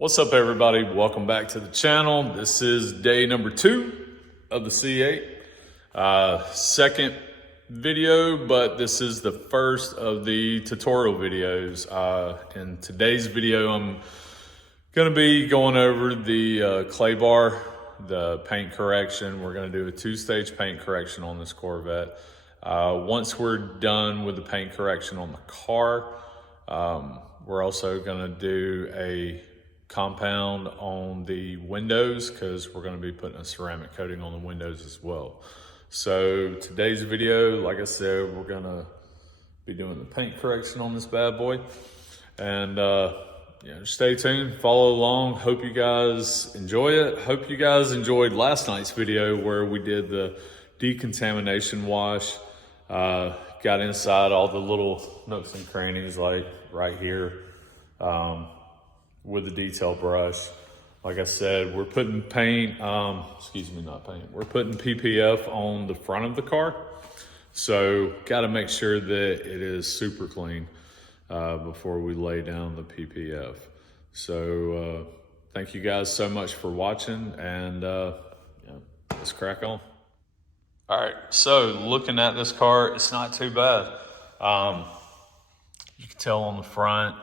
What's up, everybody? Welcome back to the channel. This is day number 2 of the C8. Second video, but this is the first of the tutorial videos. In today's video, I'm going to be going over the clay bar, the paint correction. We're going to do a 2-stage paint correction on this Corvette. Once we're done with the paint correction on the car, we're also going to do a compound on the windows because we're going to be putting a ceramic coating on the windows as well. So today's video, like I said, we're going to be doing the paint correction on this bad boy. And stay tuned, follow along. Hope you guys enjoy it. Hope you guys enjoyed last night's video where we did the decontamination wash. Got inside all the little nooks and crannies, like right here, with the detail brush. Like I said, we're putting paint, not paint, we're putting PPF on the front of the car. So got to make sure that it is super clean before we lay down the PPF. So thank you guys so much for watching, and let's crack on. All right, so looking at this car, it's not too bad. You can tell on the front,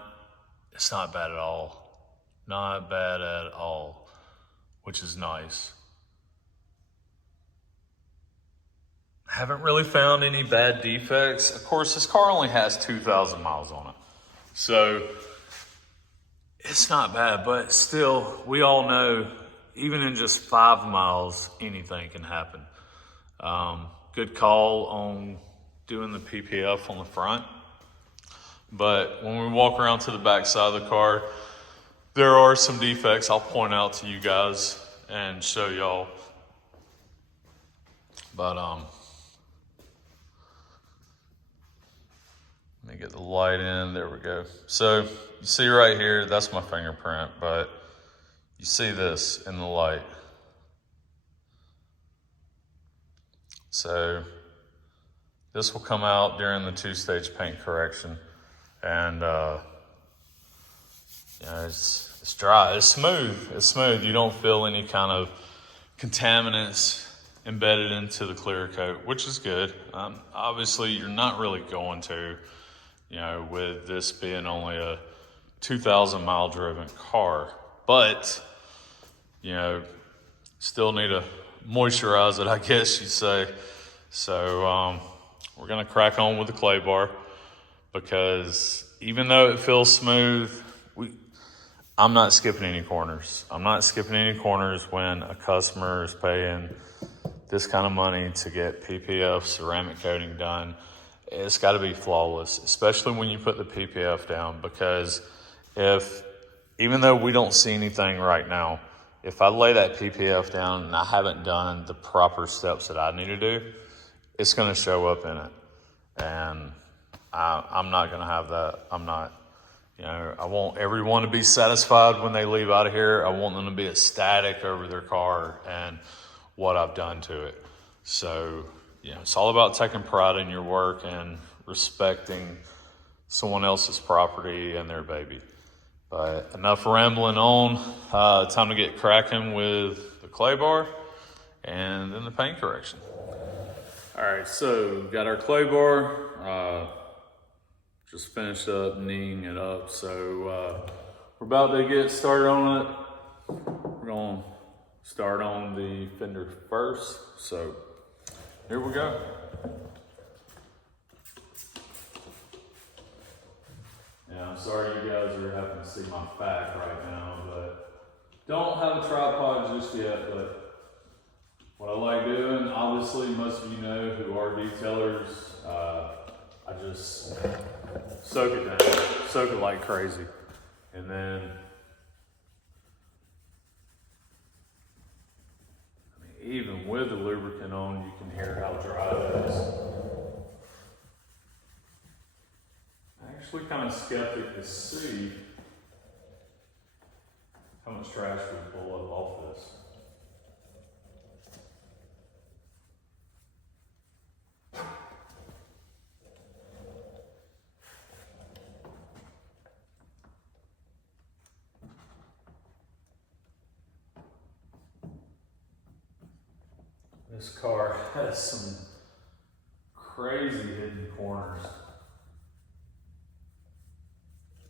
it's not bad at all. Not bad at all, which is nice. Haven't really found any bad defects. Of course, this car only has 2,000 miles on it. So it's not bad, but still, we all know, even in just 5 miles, anything can happen. Good call on doing the PPF on the front. But when we walk around to the back side of the car, there are some defects I'll point out to you guys and show y'all. But let me get the light in. There we go. So you see right here, that's my fingerprint, but you see this in the light. So this will come out during the 2-stage paint correction, and it's dry, it's smooth. It's smooth. You don't feel any kind of contaminants embedded into the clear coat, which is good. Obviously, you're not really going to, with this being only a 2,000 mile driven car, but still need to moisturize it, I guess you'd say. So we're gonna crack on with the clay bar, because even though it feels smooth, I'm not skipping any corners. I'm not skipping any corners when a customer is paying this kind of money to get PPF ceramic coating done. It's got to be flawless, especially when you put the PPF down, because even though we don't see anything right now, if I lay that PPF down and I haven't done the proper steps that I need to do, it's going to show up in it. And I'm not going to have that. I want everyone to be satisfied when they leave out of here. I want them to be ecstatic over their car and what I've done to it. So, it's all about taking pride in your work and respecting someone else's property and their baby. But enough rambling on. Time to get cracking with the clay bar and then the paint correction. All right, so got our clay bar. Just finished up kneeing it up. So we're about to get started on it. We're going to start on the fender first. So here we go. Yeah, I'm sorry you guys are having to see my back right now, but don't have a tripod just yet. But what I like doing, obviously most of you know who are detailers, I just soak it down, soak it like crazy. And then, even with the lubricant on, you can hear how dry it is. I'm actually kind of skeptic to see how much trash we pull up off this. This car has some crazy hidden corners.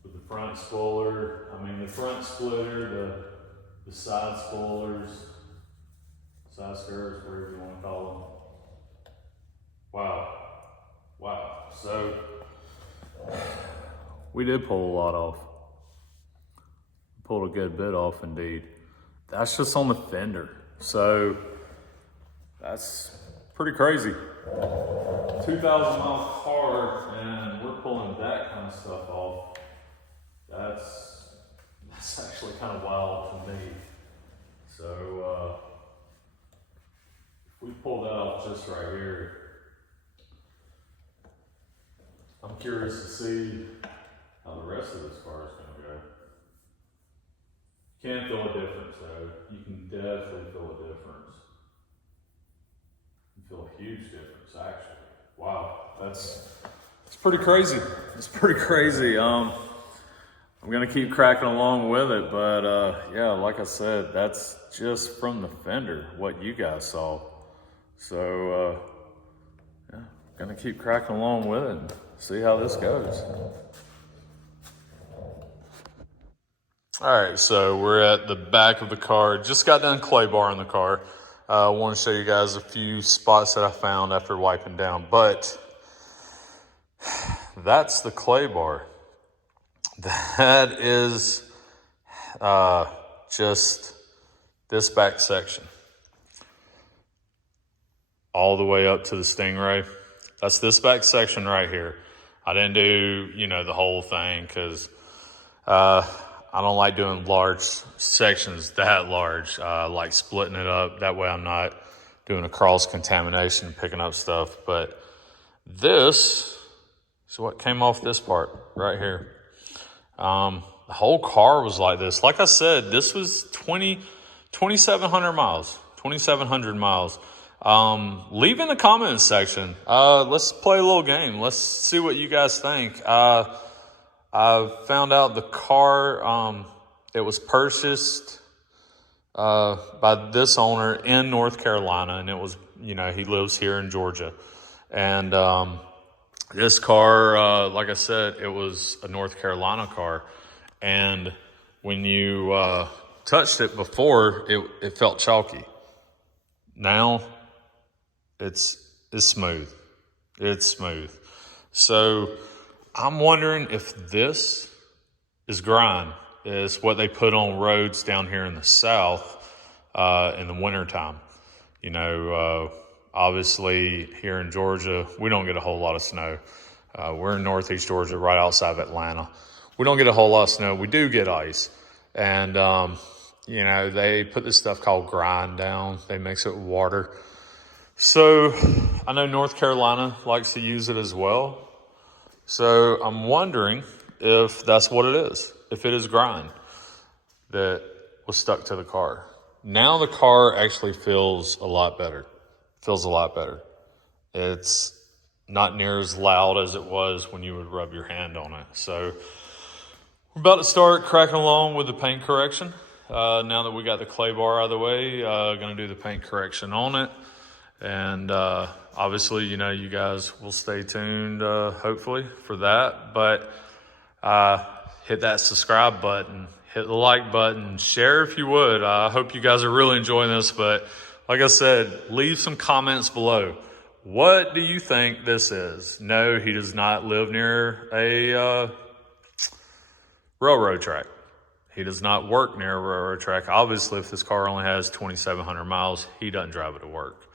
With the front spoiler, the front splitter, the side spoilers, side skirts, whatever you want to call them. Wow. So, we did pull a lot off. Pulled a good bit off indeed. That's just on the fender. So, that's pretty crazy. 2,000-mile car and we're pulling that kind of stuff off. That's actually kind of wild to me. So, if we pull that off just right here, I'm curious to see how the rest of this car is going to go. You can feel a difference though. You can definitely feel a difference. You feel a huge difference actually. Wow, that's pretty crazy. It's pretty crazy. I'm gonna keep cracking along with it, but yeah, like I said, that's just from the fender, what you guys saw. So yeah, gonna keep cracking along with it and see how this goes. All right, so we're at the back of the car. Just got done clay bar in the car. I want to show you guys a few spots that I found after wiping down, but that's the clay bar. That is just this back section. All the way up to the Stingray. That's this back section right here. I didn't do, the whole thing because I don't like doing large sections that large. I like splitting it up. That way I'm not doing a cross contamination, picking up stuff. But this is what came off this part right here. The whole car was like this. Like I said, this was 2,700 miles. 2,700 miles. Leave in the comments section. Let's play a little game. Let's see what you guys think. I found out the car, it was purchased by this owner in North Carolina, and it was, he lives here in Georgia. And this car, like I said, it was a North Carolina car. And when you touched it before, it felt chalky. Now, it's smooth. It's smooth. So I'm wondering if this is grind, is what they put on roads down here in the South in the wintertime. Obviously here in Georgia, we don't get a whole lot of snow. We're in Northeast Georgia, right outside of Atlanta. We don't get a whole lot of snow. We do get ice. And, they put this stuff called grind down. They mix it with water. So I know North Carolina likes to use it as well. So I'm wondering if that's what it is, if it is grind that was stuck to the car. Now the car actually feels a lot better. It's not near as loud as it was when you would rub your hand on it. So we're about to start cracking along with the paint correction. Now that we got the clay bar out of the way, gonna do the paint correction on it. And obviously, you guys will stay tuned, hopefully, for that. But hit that subscribe button, hit the like button, share if you would. I hope you guys are really enjoying this. But like I said, leave some comments below. What do you think this is? No, he does not live near a railroad track. He does not work near a railroad track. Obviously, if this car only has 2,700 miles, he doesn't drive it to work.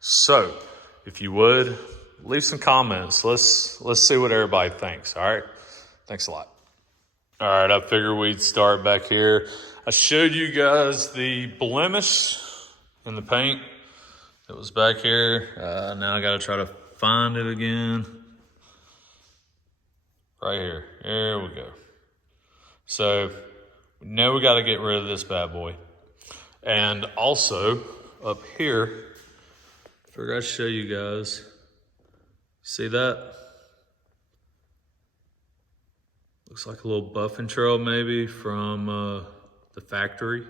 So, if you would, leave some comments. Let's see what everybody thinks, all right? Thanks a lot. All right, I figured we'd start back here. I showed you guys the blemish in the paint that was back here. Now I gotta try to find it again. Right here, there we go. So, we know we gotta get rid of this bad boy. And also, up here, forgot to show you guys. See that? Looks like a little buffing trail maybe from the factory.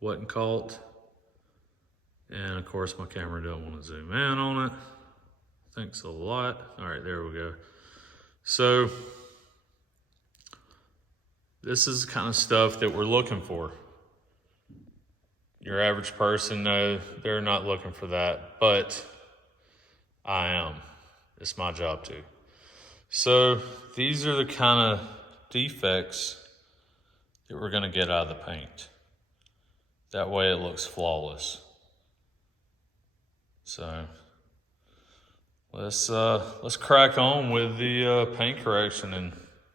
Wasn't caught. And of course my camera don't want to zoom in on it. Thanks a lot. All right, there we go. So this is the kind of stuff that we're looking for. Your average person, no, they're not looking for that, but I am. It's my job too. So these are the kind of defects that we're gonna get out of the paint. That way it looks flawless. So let's crack on with the paint correction and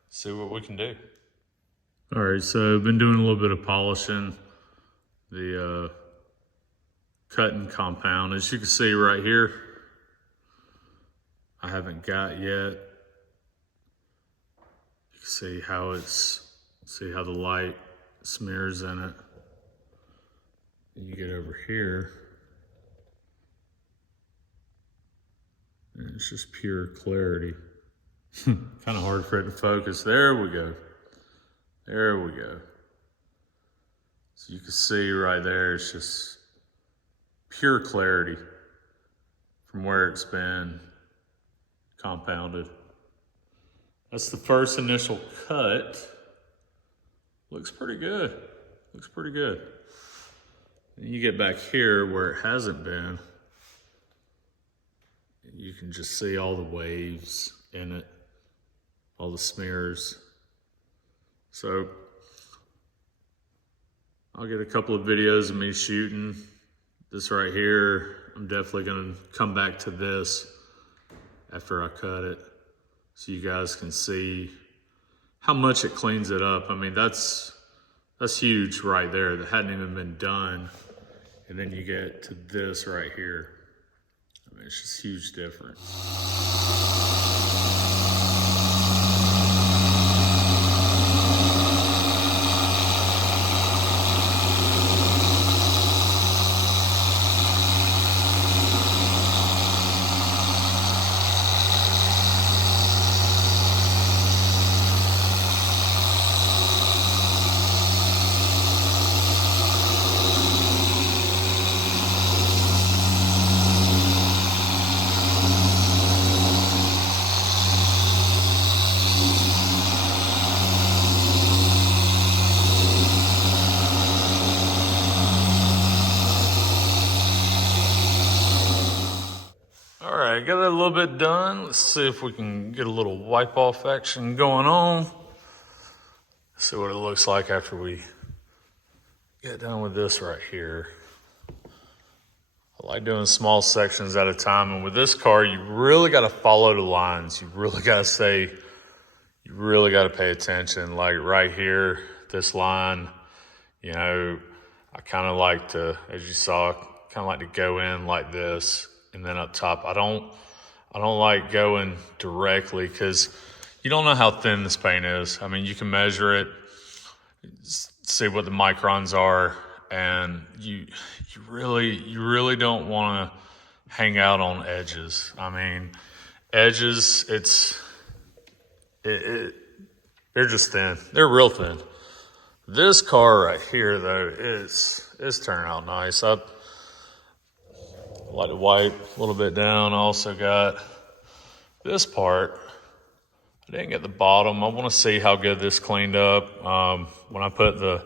see what we can do. All right, so I've been doing a little bit of polishing the cutting compound. As you can see right here, I haven't got yet. You can see how see how the light smears in it. And you get over here, and it's just pure clarity. Kind of hard for it to focus. There we go. There we go. So you can see right there, it's just pure clarity from where it's been compounded. That's the first initial cut. Looks pretty good. Looks pretty good. And you get back here where it hasn't been, you can just see all the waves in it, all the smears. So I'll get a couple of videos of me shooting this right here. I'm definitely gonna come back to this after I cut it so you guys can see how much it cleans it up. I mean, that's huge right there. That hadn't even been done. And then you get to this right here. I mean, it's just a huge difference. All right, got that a little bit done. Let's see if we can get a little wipe off action going on. See what it looks like after we get done with this right here. I like doing small sections at a time, and with this car, you really got to follow the lines. You really got to pay attention. Like right here, this line, you know, I kind of like to, as you saw, kind of like to go in like this. And then up top, I don't like going directly because you don't know how thin this paint is. I mean, you can measure it, see what the microns are, and you really don't want to hang out on edges. I mean, edges, they're just thin. They're real thin. This car right here, though, is turning out nice. I like to wipe a little bit down. I also got this part. I didn't get the bottom. I want to see how good this cleaned up. When I put the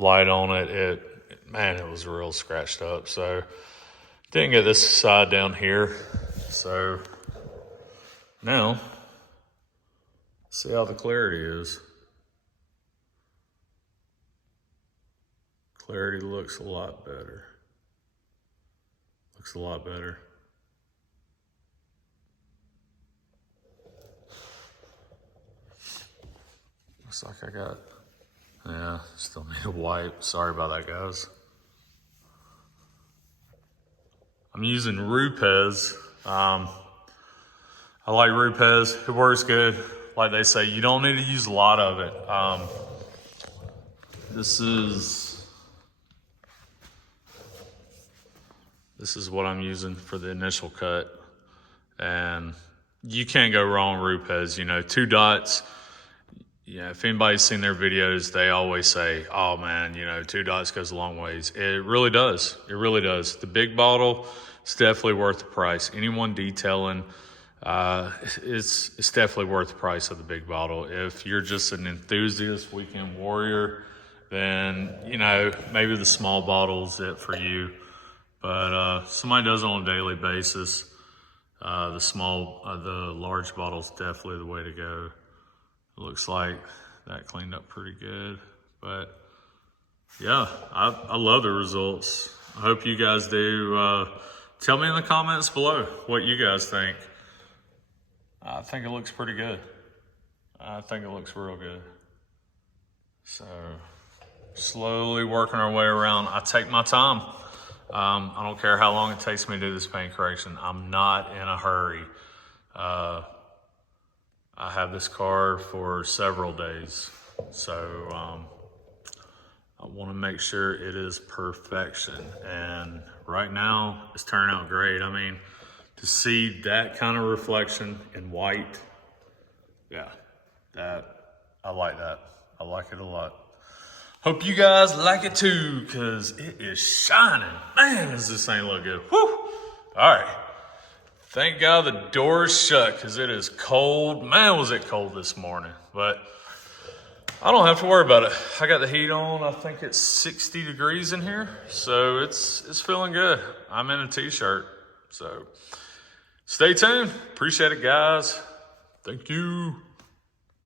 light on it, man, it was real scratched up. So didn't get this side down here. So now, see how the clarity is. Clarity looks a lot better. Looks a lot better. Looks like still need a wipe. Sorry about that, guys. I'm using Rupes. I like Rupes. It works good. Like they say, you don't need to use a lot of it. This is what I'm using for the initial cut. And you can't go wrong with Rupes. You know, 2 dots, Yeah, if anybody's seen their videos, they always say, oh man, you know, 2 dots goes a long ways. It really does. It really does. The big bottle is definitely worth the price. Anyone detailing, it's definitely worth the price of the big bottle. If you're just an enthusiast weekend warrior, then, you know, maybe the small bottle's it for you. But somebody does it on a daily basis, the large bottle's definitely the way to go. It looks like that cleaned up pretty good. But yeah, I love the results. I hope you guys do. Tell me in the comments below what you guys think. I think it looks pretty good. I think it looks real good. So slowly working our way around. I take my time. I don't care how long it takes me to do this paint correction. I'm not in a hurry. I have this car for several days, so I want to make sure it is perfection. And right now, it's turning out great. I mean, to see that kind of reflection in white, yeah, I like that. I like it a lot. Hope you guys like it too, because it is shining. Man, does this thing look good. Whew. All right. Thank God the door is shut because it is cold. Man, was it cold this morning. But I don't have to worry about it. I got the heat on. I think it's 60 degrees in here. So it's feeling good. I'm in a t-shirt. So stay tuned. Appreciate it, guys. Thank you.